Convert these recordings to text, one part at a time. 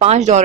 $5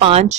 5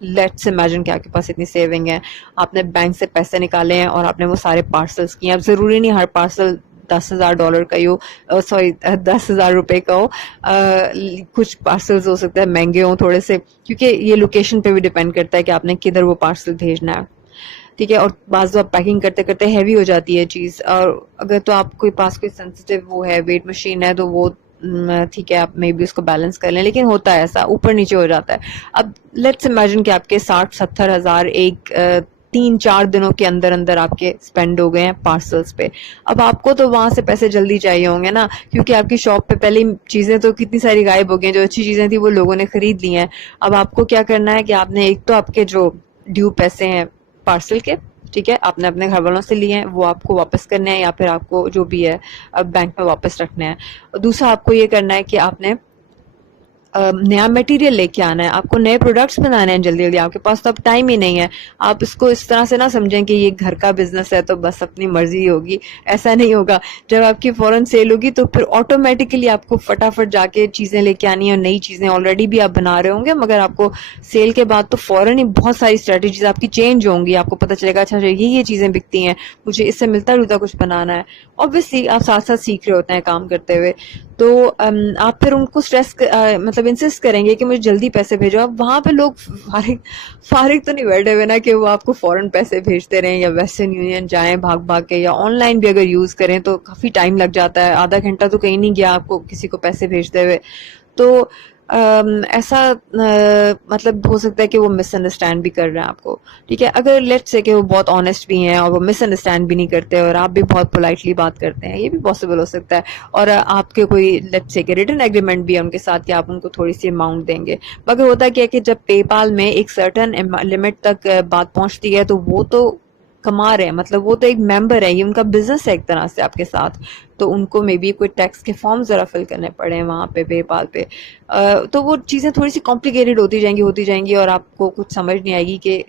let's imagine کہ آپ کے پاس اتنی سیونگ ہے, آپ نے بینک سے پیسے نکالے ہیں اور آپ نے وہ سارے پارسلس کیے. اب ضروری نہیں ہر پارسل $10,000 کا ہی ہو, سوری $10,000 کا ہو, کچھ پارسلز ہو سکتا ہے مہنگے ہوں تھوڑے سے, کیونکہ یہ لوکیشن پہ بھی ڈیپینڈ کرتا ہے کہ آپ نے کدھر وہ پارسل بھیجنا ہے. ٹھیک ہے, اور بعض آپ پیکنگ کرتے کرتے ہیوی ہو جاتی ہے چیز, اور اگر تو آپ کے پاس کوئی سینسیٹیو وہ ہے ویٹ مشین ہے تو وہ ٹھیک ہے آپ میں بھی اس کو بیلنس کر لیں, لیکن ہوتا ہے ایسا اوپر نیچے ہو جاتا ہے. اب لیٹس امیجن کہ آپ کے 60-70 ہزار ایک 3-4 دنوں کے اندر اندر آپ کے اسپینڈ ہو گئے ہیں پارسلس پہ. اب آپ کو تو وہاں سے پیسے جلدی چاہیے ہوں گے نا, کیونکہ آپ کی شاپ پہ پہلے چیزیں تو کتنی ساری غائب ہو گئی ہیں, جو اچھی چیزیں تھیں وہ لوگوں نے خرید لی ہیں. اب آپ کو کیا کرنا ہے کہ آپ نے ایک تو آپ کے جو ڈیو پیسے ہیں پارسل کے, ٹھیک ہے, آپ نے اپنے گھر والوں سے لیے ہیں, وہ آپ کو واپس کرنے ہیں یا پھر آپ کو جو بھی ہے بینک میں واپس رکھنے ہیں. دوسرا آپ کو یہ کرنا ہے کہ آپ نے نیا میٹیریل لے کے آنا ہے, آپ کو نئے پروڈکٹس بنانے ہیں جلدی جلدی. آپ کے پاس تو اب ٹائم ہی نہیں ہے. آپ اس کو اس طرح سے نہ سمجھیں کہ یہ گھر کا بزنس ہے تو بس اپنی مرضی ہوگی, ایسا نہیں ہوگا. جب آپ کی فوراً سیل ہوگی تو پھر آٹومیٹکلی آپ کو فٹافٹ جا کے چیزیں لے کے آنی ہے, اور نئی چیزیں آلریڈی بھی آپ بنا رہے ہوں گے, مگر آپ کو سیل کے بعد تو فوراً ہی بہت ساری اسٹریٹجیز آپ کی چینج ہوں گی. آپ کو پتہ چلے گا اچھا یہ چیزیں بکتی ہیں, مجھے اس سے ملتا جلتا کچھ بنانا ہے. اوبویسلی آپ ساتھ ساتھ سیکھ رہے ہوتے ہیں کام کرتے ہوئے, تو آپ پھر ان کو اسٹریس مطلب انسسٹ کریں گے کہ مجھے جلدی پیسے بھیجو. اب وہاں پہ لوگ فارغ تو نہیں بیٹھے ہوئے نا کہ وہ آپ کو فوراً پیسے بھیجتے رہیں, یا ویسٹرن یونین جائیں بھاگ بھاگ کے, یا آن لائن بھی اگر یوز کریں تو کافی ٹائم لگ جاتا ہے, آدھا گھنٹہ تو کہیں نہیں گیا آپ کو کسی کو پیسے بھیجتے ہوئے. تو ایسا مطلب ہو سکتا ہے کہ وہ مس انڈرسٹینڈ بھی کر رہے ہیں آپ کو. ٹھیک ہے, اگر لیٹس سے کہ وہ بہت آنےسٹ بھی ہیں اور وہ مس انڈرسٹینڈ بھی نہیں کرتے اور آپ بھی بہت پولائٹلی بات کرتے ہیں, یہ بھی پاسبل ہو سکتا ہے. اور آپ کے کوئی لیٹس سے کہ ریٹن ایگریمنٹ بھی ہے ان کے ساتھ کہ آپ ان کو تھوڑی سی اماؤنٹ دیں گے. مگر ہوتا کیا کہ جب پے پال میں ایک سرٹن لمٹ تک بات پہنچتی ہے تو وہ تو کما رہے ہیں, مطلب وہ تو ایک ممبر ہے, یہ ان کا بزنس ہے ایک طرح سے آپ کے ساتھ, تو ان کو مے بی کوئی ٹیکس کے فارم ذرا فل کرنے پڑے ہیں وہاں پہ پے پال پہ. تو وہ چیزیں تھوڑی سی کمپلیکیٹڈ ہوتی جائیں گی اور آپ کو کچھ سمجھ نہیں آئے گی کہ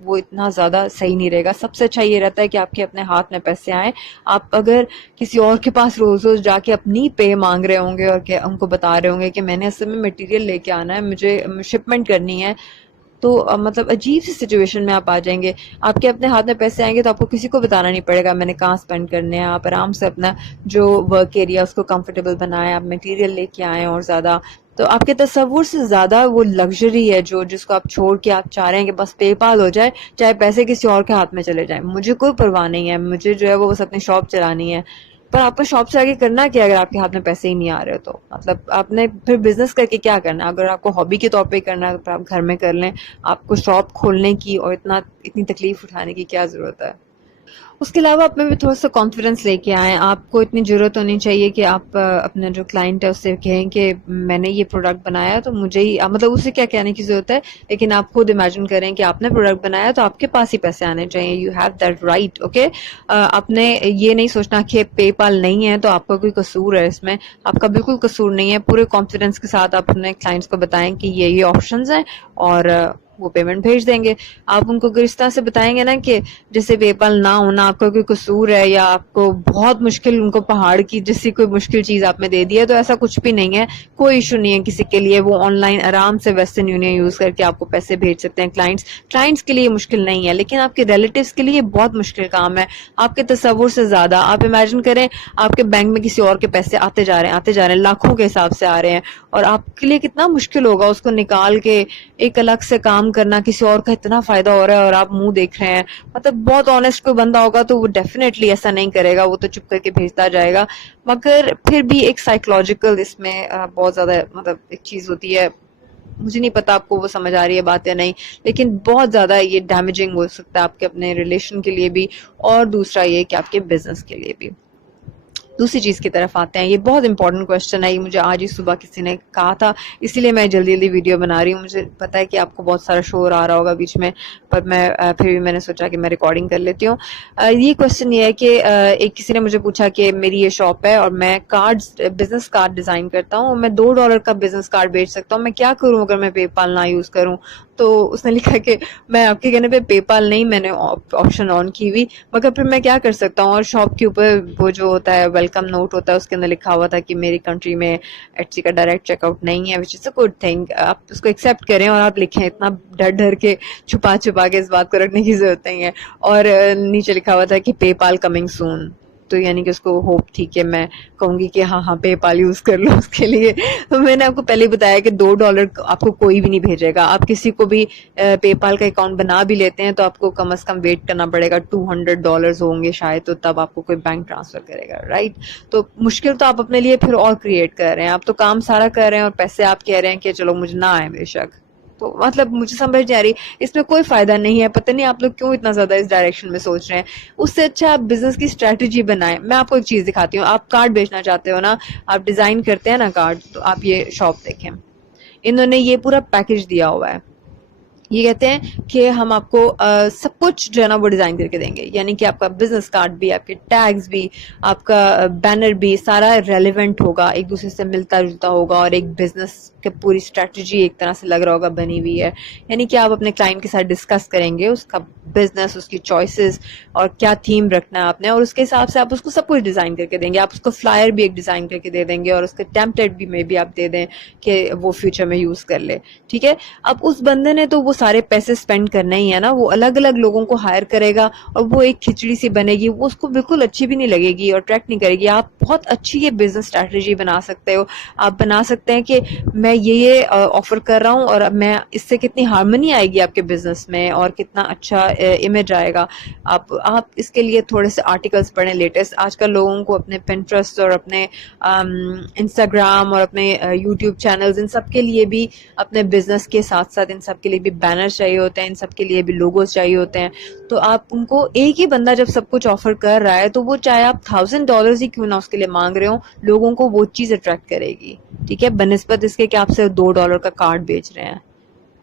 وہ اتنا زیادہ صحیح نہیں رہے گا. سب سے اچھا یہ رہتا ہے کہ آپ کے اپنے ہاتھ میں پیسے آئیں. آپ اگر کسی اور کے پاس روز روز جا کے اپنی پے مانگ رہے ہوں گے اور کہ ان کو بتا رہے ہوں گے کہ میں نے اصل میں مٹیریل لے کے آنا ہے, مجھے شپمنٹ کرنی ہے, تو مطلب عجیب سی سچویشن میں آپ آ جائیں گے. آپ کے اپنے ہاتھ میں پیسے آئیں گے تو آپ کو کسی کو بتانا نہیں پڑے گا میں نے کہاں اسپینڈ کرنے ہیں. آپ آرام سے اپنا جو ورک ایریا اس کو کمفرٹیبل بنائیں, آپ مٹیریل لے کے آئیں, اور زیادہ تو آپ کے تصور سے زیادہ وہ لگژری ہے جس کو آپ چھوڑ کے آپ چاہ رہے ہیں کہ بس پے پال ہو جائے, چاہے پیسے کسی اور کے ہاتھ میں چلے جائیں, مجھے کوئی پرواہ نہیں ہے, مجھے جو ہے وہ بس اپنی شاپ چلانی ہے. پر آپ کو شاپ سے آگے کرنا کیا اگر آپ کے ہاتھ میں پیسے ہی نہیں آ رہے؟ تو مطلب آپ نے پھر بزنس کر کے کیا کرنا؟ اگر آپ کو ہابی کے طور پہ کرنا ہے تو آپ گھر میں کر لیں. آپ کو شاپ کھولنے کی اور اتنی تکلیف اٹھانے کی کیا ضرورت ہے؟ اس کے علاوہ آپ میں بھی تھوڑا سا کانفیڈنس لے کے آئیں. آپ کو اتنی ضرورت ہونی چاہیے کہ آپ اپنا جو کلائنٹ ہے اس سے کہیں کہ میں نے یہ پروڈکٹ بنایا تو مجھے ہی, مطلب اسے کیا کہنے کی ضرورت ہے, لیکن آپ خود امیجن کریں کہ آپ نے پروڈکٹ بنایا تو آپ کے پاس ہی پیسے آنے چاہیے. You have that right, okay. آپ نے یہ نہیں سوچنا کہ پے پال نہیں ہے تو آپ کا کوئی قصور ہے اس میں. آپ کا بالکل قصور نہیں ہے. پورے کانفیڈنس کے ساتھ آپ اپنے کلائنٹس کو بتائیں کہ یہ آپشنز ہیں اور وہ پیمنٹ بھیج دیں گے. آپ ان کو اگر اس طرح سے بتائیں گے نا کہ جیسے پے پال نہ ہونا آپ کا کوئی قصور ہے, یا آپ کو بہت مشکل ان کو پہاڑ کی جیسی کوئی مشکل چیز آپ نے دے دی ہے, تو ایسا کچھ بھی نہیں ہے. کوئی ایشو نہیں ہے کسی کے لیے. وہ آن لائن آرام سے ویسٹرن یونین یوز کر کے آپ کو پیسے بھیج سکتے ہیں. کلائنٹس کے لیے مشکل نہیں ہے, لیکن آپ کے ریلیٹیوز کے لیے بہت مشکل کام ہے, آپ کے تصور سے زیادہ. آپ امیجن کریں آپ کے بینک میں کسی اور کے پیسے آتے جا رہے ہیں, لاکھوں کے حساب سے آ رہے ہیں, اور آپ کے لیے کتنا مشکل ہوگا اس کو نکال کے ایک الگ سے کام کرنا. کسی اور کا اتنا فائدہ ہو رہا ہے اور آپ منہ دیکھ رہے ہیں. مطلب بہت آنےسٹ کوئی بندہ ہوگا تو وہ ڈیفینیٹلی ایسا نہیں کرے گا, وہ تو چپ کر کے بھیجتا جائے گا. مگر پھر بھی ایک سائیکولوجیکل اس میں بہت زیادہ مطلب ایک چیز ہوتی ہے. مجھے نہیں پتا آپ کو وہ سمجھ آ رہی ہے بات یا نہیں, لیکن بہت زیادہ یہ ڈیمیجنگ ہو سکتا ہے آپ کے اپنے ریلیشن کے لیے بھی, اور دوسرا یہ کہ آپ کے بزنس کے لیے بھی. دوسری چیز کی طرف آتے ہیں. یہ بہت امپورٹنٹ کوشچن ہے, یہ مجھے آج ہی صبح کسی نے کہا تھا, اسی لیے میں جلدی جلدی ویڈیو بنا رہی ہوں. مجھے پتا ہے کہ آپ کو بہت سارا شور آ رہا ہوگا بیچ میں, پر پھر بھی میں نے سوچا کہ میں ریکارڈنگ کر لیتی ہوں. یہ کوشچن یہ ہے کہ ایک کسی نے مجھے پوچھا کہ میری یہ شاپ ہے اور میں بزنس کارڈ ڈیزائن کرتا ہوں, میں $2 کا بزنس کارڈ بیچ سکتا ہوں, میں کیا کروں اگر میں پے پال نہ یوز کروں؟ تو اس نے لکھا کہ میں آپ کے کہنے پہ پے پال نہیں میں نے آپشن آن کی ہوئی, مگر پھر میں کیا کر سکتا ہوں. اور شاپ کے اوپر وہ جو ہوتا ہے ویلکم نوٹ ہوتا ہے, اس کے اندر لکھا ہوا تھا کہ میری کنٹری میں ایٹسی کا ڈائریکٹ چیک آؤٹ نہیں ہے, وچ از اے گڈ تھنگ. آپ اس کو ایکسیپٹ کریں اور آپ لکھیں, اتنا ڈر ڈر کے چھپا کے اس بات کو رکھنے کی ضرورت نہیں ہے. اور نیچے لکھا ہوا تھا کہ پے پال کمنگ سون, تو یعنی کہ اس کو ہوپ تھی کہ میں کہوں گی کہ ہاں پے پال یوز کر لو اس کے لیے. تو میں نے آپ کو پہلے ہی بتایا کہ $2 آپ کو کوئی بھی نہیں بھیجے گا. آپ کسی کو بھی پے پال کا اکاؤنٹ بنا بھی لیتے ہیں تو آپ کو کم از کم ویٹ کرنا پڑے گا, $200 ہوں گے شاید, تو تب آپ کو کوئی بینک ٹرانسفر کرے گا, رائٹ. تو مشکل تو آپ اپنے لیے پھر اور کریٹ کر رہے ہیں. آپ تو کام سارا کر رہے ہیں اور پیسے آپ کہہ رہے ہیں کہ چلو مجھے نہ آئے بے شک. تو مطلب مجھے سمجھ نہیں آ رہی, اس میں کوئی فائدہ نہیں ہے. پتہ نہیں آپ لوگ کیوں اتنا زیادہ اس ڈائریکشن میں سوچ رہے ہیں. اس سے اچھا آپ بزنس کی اسٹریٹجی بنائیں. میں آپ کو ایک چیز دکھاتی ہوں. آپ کارڈ بیچنا چاہتے ہو نا, آپ ڈیزائن کرتے ہیں نا کارڈ, تو آپ یہ شاپ دیکھیں, انہوں نے یہ پورا پیکج دیا ہوا ہے. یہ کہتے ہیں کہ ہم آپ کو سب کچھ جو ہے نا وہ ڈیزائن کر کے دیں گے, یعنی کہ آپ کا بزنس کارڈ بھی, آپ کے ٹیگز بھی, آپ کا بینر بھی, سارا ریلیونٹ ہوگا, ایک دوسرے سے ملتا جلتا ہوگا, اور ایک بزنس کی پوری اسٹریٹجی ایک طرح سے لگ رہا ہوگا بنی ہوئی ہے. یعنی کہ آپ اپنے کلائنٹ کے ساتھ ڈسکس کریں گے اس کا بزنس, اس کی چوائسیز, اور کیا تھیم رکھنا ہے آپ نے, اور اس کے حساب سے آپ اس کو سب کچھ ڈیزائن کر کے دیں گے. آپ اس کو فلائر بھی ایک ڈیزائن کر کے دے دیں گے, اور اس کے ٹیمپلیٹ بھی میں بھی آپ دے دیں کہ وہ فیوچر میں یوز کر لے, ٹھیک ہے. اب اس بندے نے تو وہ سارے پیسے اسپینڈ کرنا ہی ہے نا, وہ الگ الگ لوگوں کو ہائر کرے گا, اور وہ ایک کھچڑی سی بنے گی, وہ اس کو بالکل اچھی بھی نہیں لگے گی اور اٹریکٹ نہیں کرے گی. آپ بہت اچھی یہ بزنس اسٹریٹجی بنا سکتے ہو. آپ بنا سکتے ہیں کہ میں یہ آفر کر رہا ہوں, اور میں اس سے کتنی ہارمنی آئے گی آپ کے بزنس میں, اور کتنا اچھا امیج آئے گا. آپ اس کے لیے تھوڑے سے آرٹیکلس پڑھیں لیٹسٹ. آج کل لوگوں کو اپنے پنٹرسٹ اور اپنے انسٹاگرام اور اپنے یوٹیوب چینلز, ان سب کے لیے بھی, اپنے بزنس کے ساتھ ساتھ ان سب کے لیے بھی بینر چاہیے ہوتے ہیں, ان سب کے لیے بھی لوگوز چاہیے ہوتے ہیں. تو آپ ان کو, ایک ہی بندہ جب سب کچھ آفر کر رہا ہے, تو وہ چاہے آپ $1000 ہی کیوں نہ اس کے لیے مانگ رہے ہوں, لوگوں کو وہ چیز اٹریکٹ کرے گی, ٹھیک ہے, بنسبت اس کے کہ آپ صرف $2 کا کارڈ بیچ رہے ہیں.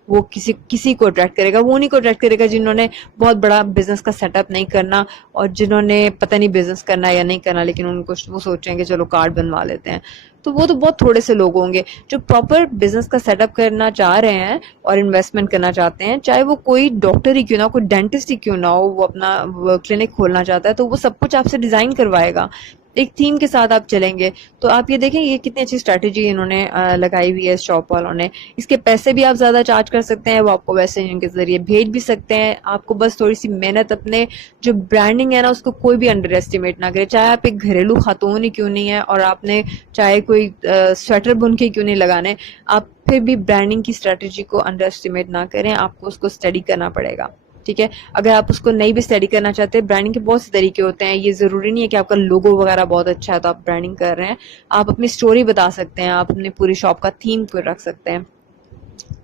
وہ کسی کو اٹریکٹ کرے گا, وہ انہیں کو اٹریکٹ کرے گا جنہوں نے بہت بڑا بزنس کا سیٹ اپ نہیں کرنا, اور جنہوں نے پتہ نہیں بزنس کرنا یا نہیں کرنا, لیکن ان کو وہ سوچ رہے ہیں کہ چلو کارڈ بنوا لیتے ہیں. تو وہ تو بہت تھوڑے سے لوگ ہوں گے جو پراپر بزنس کا سیٹ اپ کرنا چاہ رہے ہیں اور انویسٹمنٹ کرنا چاہتے ہیں, چاہے وہ کوئی ڈاکٹر ہی کیوں نہ ہو, کوئی ڈینٹسٹ ہی کیوں نہ ہو, وہ اپنا کلینک کھولنا چاہتا ہے, تو وہ سب کچھ آپ سے ڈیزائن کروائے گا. ایک تھیم کے ساتھ آپ چلیں گے. تو آپ یہ دیکھیں یہ کتنی اچھی اسٹریٹجی انہوں نے لگائی ہوئی ہے اس شاپ والوں نے. اس کے پیسے بھی آپ زیادہ چارج کر سکتے ہیں, وہ آپ کو ویسے ان کے ذریعے بھیج بھی سکتے ہیں. آپ کو بس تھوڑی سی محنت, اپنے جو برانڈنگ ہے نا اس کو کوئی بھی انڈر ایسٹیمیٹ نہ کرے, چاہے آپ ایک گھریلو خاتون ہی کیوں نہیں ہے, اور آپ نے چاہے کوئی سویٹر بن کے کیوں نہیں لگانے, آپ پھر بھی برانڈنگ کی اسٹریٹجی کو انڈر ایسٹیمیٹ نہ کریں. آپ کو اس کو اسٹڈی کرنا پڑے گا, ٹھیک ہے. اگر آپ اس کو نہیں بھی اسٹڈی کرنا چاہتے, برانڈنگ کے بہت سے طریقے ہوتے ہیں. یہ ضروری نہیں ہے کہ آپ کا لوگو وغیرہ بہت اچھا ہے تو آپ برانڈنگ کر رہے ہیں. آپ اپنی اسٹوری بتا سکتے ہیں, آپ اپنی پوری شاپ کا تھیم کو رکھ سکتے ہیں.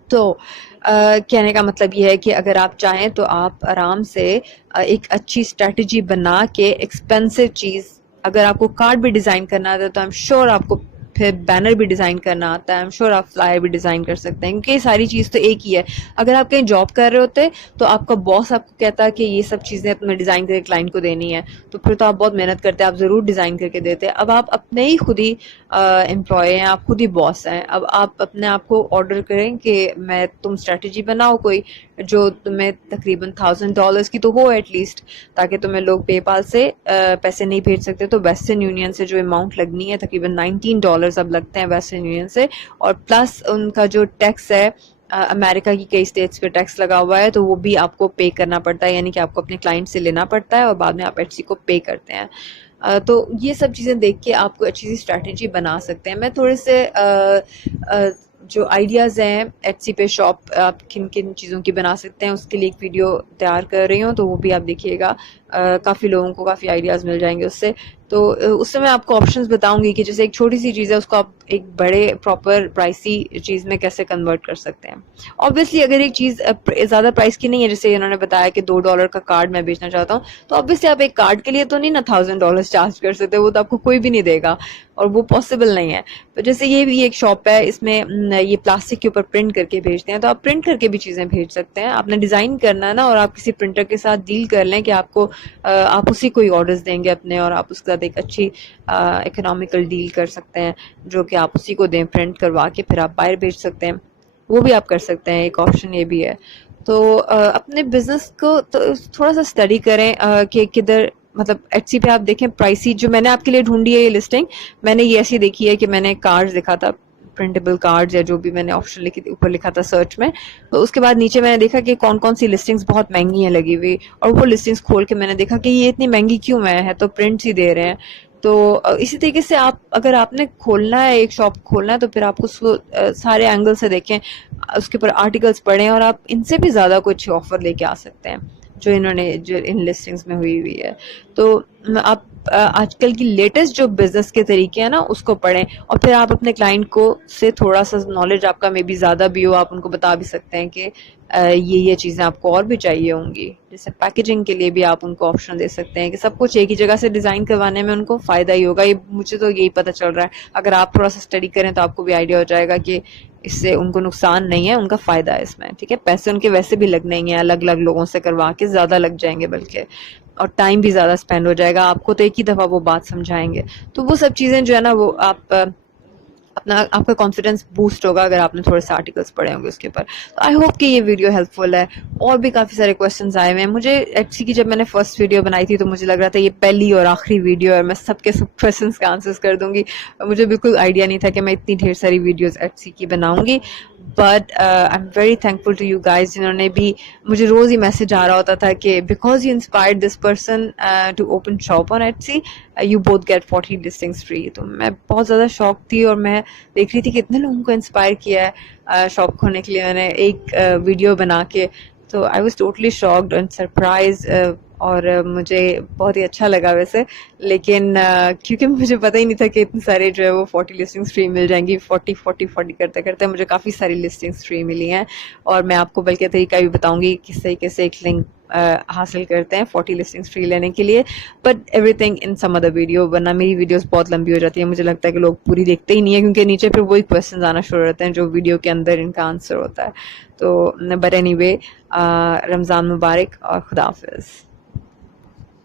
تو کہنے کا مطلب یہ ہے کہ اگر آپ چاہیں تو آپ آرام سے ایک اچھی اسٹریٹجی بنا کے, ایکسپینسو چیز, اگر آپ کو کارڈ بھی ڈیزائن کرنا آتا ہے تو آئی ایم شیور آپ کو پھر بینر بھی ڈیزائن کرنا آتا ہے, آئی ایم شیور آپ فلائر بھی ڈیزائن کر سکتے ہیں, کیونکہ یہ ساری چیز تو ایک ہی ہے. اگر آپ کہیں جاب کر رہے ہوتے تو آپ کا باس آپ کو کہتا کہ یہ سب چیزیں تمہیں ڈیزائن کر کے کلائنٹ کو دینی ہے, تو پھر تو آپ بہت محنت کرتے, آپ ضرور ڈیزائن کر کے دیتے. اب آپ اپنے ہی خود ہی امپلائی ہیں, آپ خود ہی باس ہیں. اب آپ اپنے آپ کو آرڈر کریں کہ تم اسٹریٹجی بناؤ کوئی جو تمہیں تقریباً $1000 کی تو ہو ایٹ لیسٹ, تاکہ تمہیں لوگ پے پال سے پیسے نہیں بھیج سکتے تو ویسٹرن یونین سے جو اماؤنٹ لگنی ہے, تقریباً $19 اب لگتے ہیں ویسٹرن یونین سے, اور پلس ان کا جو ٹیکس ہے, امریکہ کی کئی اسٹیٹس پہ ٹیکس لگا ہوا ہے, تو وہ بھی آپ کو پے کرنا پڑتا ہے. یعنی کہ آپ کو اپنے کلائنٹ سے لینا پڑتا ہے اور بعد میں آپ ایچ سی کو پے کرتے ہیں. تو یہ سب چیزیں دیکھ کے آپ کو اچھی سی اسٹریٹجی بنا سکتے ہیں. میں تھوڑے سے جو آئیڈیاز ہیں ایچ سی پہ شاپ آپ کن کن چیزوں کی بنا سکتے ہیں, اس کے لیے ایک ویڈیو تیار کر رہی ہوں, تو وہ بھی آپ دیکھیے گا. کافی لوگوں کو کافی آئیڈیاز مل جائیں گے اس سے. تو اس سے میں آپ کو آپشنز بتاؤں گی کہ جیسے ایک چھوٹی سی چیز ہے اس کو آپ ایک بڑے پراپر پرائسی چیز میں کیسے کنورٹ کر سکتے ہیں. obviously اگر ایک چیز زیادہ پرائس کی نہیں ہے, جیسے انہوں نے بتایا کہ $2 کا کارڈ میں بیچنا چاہتا ہوں, تو obviously آپ ایک کارڈ کے لیے تو نہیں نا $1000 چارج کر سکتے, وہ تو آپ کو کوئی بھی نہیں دے گا اور وہ پاسبل نہیں ہے. تو جیسے یہ بھی ایک شاپ ہے, اس میں یہ پلاسٹک کے اوپر پرنٹ کر کے بھیجتے ہیں, تو آپ پرنٹ کر کے بھی چیزیں بھیج سکتے ہیں. آپ نے ڈیزائن کرنا ہے نا, اور آپ کسی پرنٹر کے ساتھ ڈیل کر لیں کہ آپ اسی کو ہی آرڈرز دیں گے اپنے, اور آپ اس کے ساتھ ایک اچھی اکنامیکل ڈیل کر سکتے ہیں جو کہ آپ اسی کو دیں پرنٹ کروا کے, پھر آپ باہر بھیج سکتے ہیں. وہ بھی آپ کر سکتے ہیں, ایک آپشن یہ بھی ہے. تو اپنے بزنس کو تو تھوڑا سا اسٹڈی کریں کہ کدھر, مطلب ایٹسی پہ آپ دیکھیں پرائسی. جو میں نے آپ کے لیے ڈھونڈی ہے یہ لسٹنگ, میں نے یہ ایسی دیکھی ہے کہ میں نے کارڈ دکھا تھا, پرنٹیبل کارڈ یا جو بھی میں نے آپشن لکھی تھی اوپر لکھا تھا سرچ میں, تو اس کے بعد نیچے میں نے دیکھا کہ کون کون سی لسٹنگز بہت مہنگی ہیں لگی ہوئی, اور وہ لسٹنگز کھول کے میں نے دیکھا کہ یہ اتنی مہنگی کیوں ہے, تو پرنٹس ہی دے رہے ہیں. تو اسی طریقے سے آپ اگر آپ نے کھولنا ہے ایک شاپ کھولنا ہے تو پھر آپ اس کو سارے اینگل سے دیکھیں, اس کے اوپر آرٹیکلس پڑھیں, اور آپ ان سے بھی زیادہ کچھ آفر لے کے آ سکتے ہیں جو انہوں نے جو ان لسٹنگز میں ہوئی ہے. تو آپ آج کل کی لیٹسٹ جو بزنس کے طریقے ہیں نا اس کو پڑھیں, اور پھر آپ اپنے کلائنٹ کو سے تھوڑا سا نالج آپ کا میں بھی زیادہ بھی ہو, آپ ان کو بتا بھی سکتے ہیں کہ یہ چیزیں آپ کو اور بھی چاہیے ہوں گی. جیسے پیکیجنگ کے لیے بھی آپ ان کو آپشن دے سکتے ہیں کہ سب کچھ ایک ہی جگہ سے ڈیزائن کروانے میں ان کو فائدہ ہی ہوگا. یہ مجھے تو یہی پتہ چل رہا ہے, اگر آپ تھوڑا سا اسٹڈی کریں تو آپ کو بھی آئیڈیا ہو جائے گا کہ اس سے ان کو نقصان نہیں ہے, ان کا فائدہ ہے اس میں. ٹھیک ہے, پیسے ان کے ویسے بھی لگنے ہی ہیں, الگ الگ لوگوں سے کروا کے زیادہ لگ جائیں گے بلکہ, اور ٹائم بھی زیادہ اسپینڈ ہو جائے گا. آپ کو تو ایک ہی دفعہ وہ بات سمجھائیں گے. تو وہ سب چیزیں جو ہے نا وہ آپ آپ کا کانفیڈینس بوسٹ ہوگا اگر آپ نے تھوڑے سے آرٹیکلس پڑھے ہوں گے اس کے اوپر. تو آئی ہوپ کہ یہ ویڈیو ہیلپ فل ہے. اور بھی کافی سارے کوشچنز آئے ہوئے ہیں مجھے ایٹسی کی. جب میں نے فرسٹ ویڈیو بنائی تھی تو مجھے لگ رہا تھا یہ پہلی اور آخری ویڈیو ہے اور میں سب کے سب کوشچنز کا آنسرز کر دوں گی. مجھے بالکل آئیڈیا نہیں تھا کہ میں اتنی ڈھیر ساری ویڈیوز ایٹسی کی بناؤں گی. But I am very thankful to you guys, جنہوں نے بھی مجھے روز ہی میسج آ رہا ہوتا تھا کہ because you inspired this person to open shop on Etsy you both get 40 listings free. تو میں بہت زیادہ شوق تھی, اور میں دیکھ رہی تھی کہ اتنے لوگوں کو انسپائر کیا ہے شاپ کھولنے کے لیے میں نے ایک ویڈیو بنا کے. تو I was totally shocked and surprise, اور مجھے بہت ہی اچھا لگا ویسے. لیکن کیونکہ مجھے پتہ ہی نہیں تھا کہ اتنے سارے جو ہے وہ 40 لسٹنگس فری مل جائیں گی. 40 کرتے کرتے مجھے کافی ساری لسٹنگس فری ملی ہیں, اور میں آپ کو بلکہ طریقہ بھی بتاؤں گی کس طریقے سے ایک لنک حاصل کرتے ہیں 40 لسٹنگس فری لینے کے لیے. But every thing in some other video, ورنہ میری ویڈیوز بہت لمبی ہو جاتی ہیں. مجھے لگتا ہے کہ لوگ پوری دیکھتے ہی نہیں ہیں کیونکہ نیچے پھر وہی کوشچنز آنا شروع ہوتے ہیں جو ویڈیو کے اندر ان کا آنسر ہوتا ہے. تو بٹ اینی وے, رمضان مبارک اور خدا حافظ.